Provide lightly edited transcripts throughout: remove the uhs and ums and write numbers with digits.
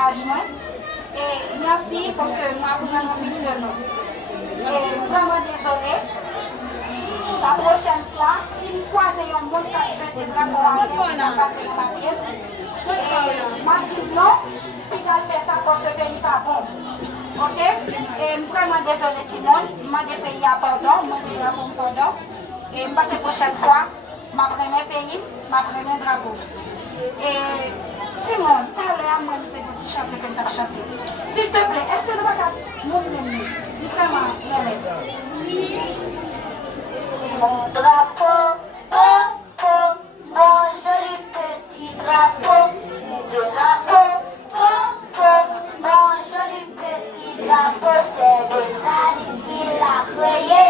message. Et merci parce que moi, vous avez envie de nous. Et vraiment désolé. La prochaine fois, si vous croisez un monde qui a jeté ce drapeau à l'air, vous n'avez pas fait la matière. Et moi, je dis non, il va faire ça parce que il n'est pas bon. Ok? Et vraiment désolé, Simone. Moi, je pays à pardon, moi, je drapeau pardon. Et la prochaine fois, ma premier pays, ma premier drapeau. Et Simone, tu as l'air moi de te dire chanter que tu as chanté. S'il te plaît, est-ce que tu vas m'ouvrir? Vraiment, oui. Mon drapeau, oh, oh, mon joli petit drapeau. Mon drapeau, oh, oh, mon joli petit drapeau. C'est de Saline qui l'a créé.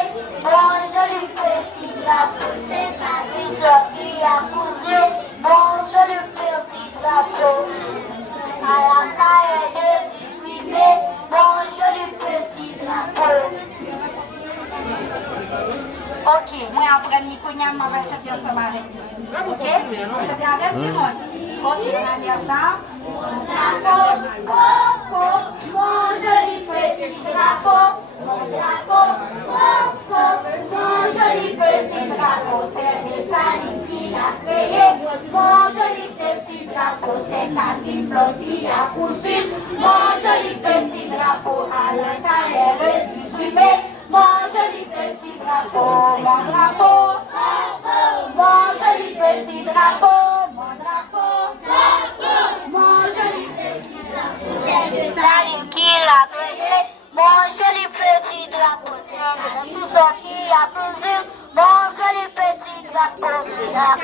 Mon joli petit drapeau, c'est Catherine Fleur qui a cousu. Mon joli petit drapeau. À la taille de 18 mai, mon joli petit drapeau. Ok, moi après Niconia, je vais chanter ensemble avec vous. Ok? Je suis avec Simone. Ok, on va dire ça. Drapeau, oh, oh, mon joli petit drapeau. Mon drapeau, oh, oh, mon joli petit drapeau. C'est des Saline qui l'a créé. Mon joli petit drapeau, c'est Catherine Fleur qui a cousu. Mon joli petit drapeau, à l'intérieur du jumet. Mon joli petit drapeau, mon drapeau, oh, oh, mon joli petit drapeau, mon drapeau, oh, oh, mon joli petit drapeau, c'est de Saline qui l'a créé. Mon joli petit drapeau, c'est de Suso qui a cousu. Mon joli petit drapeau, la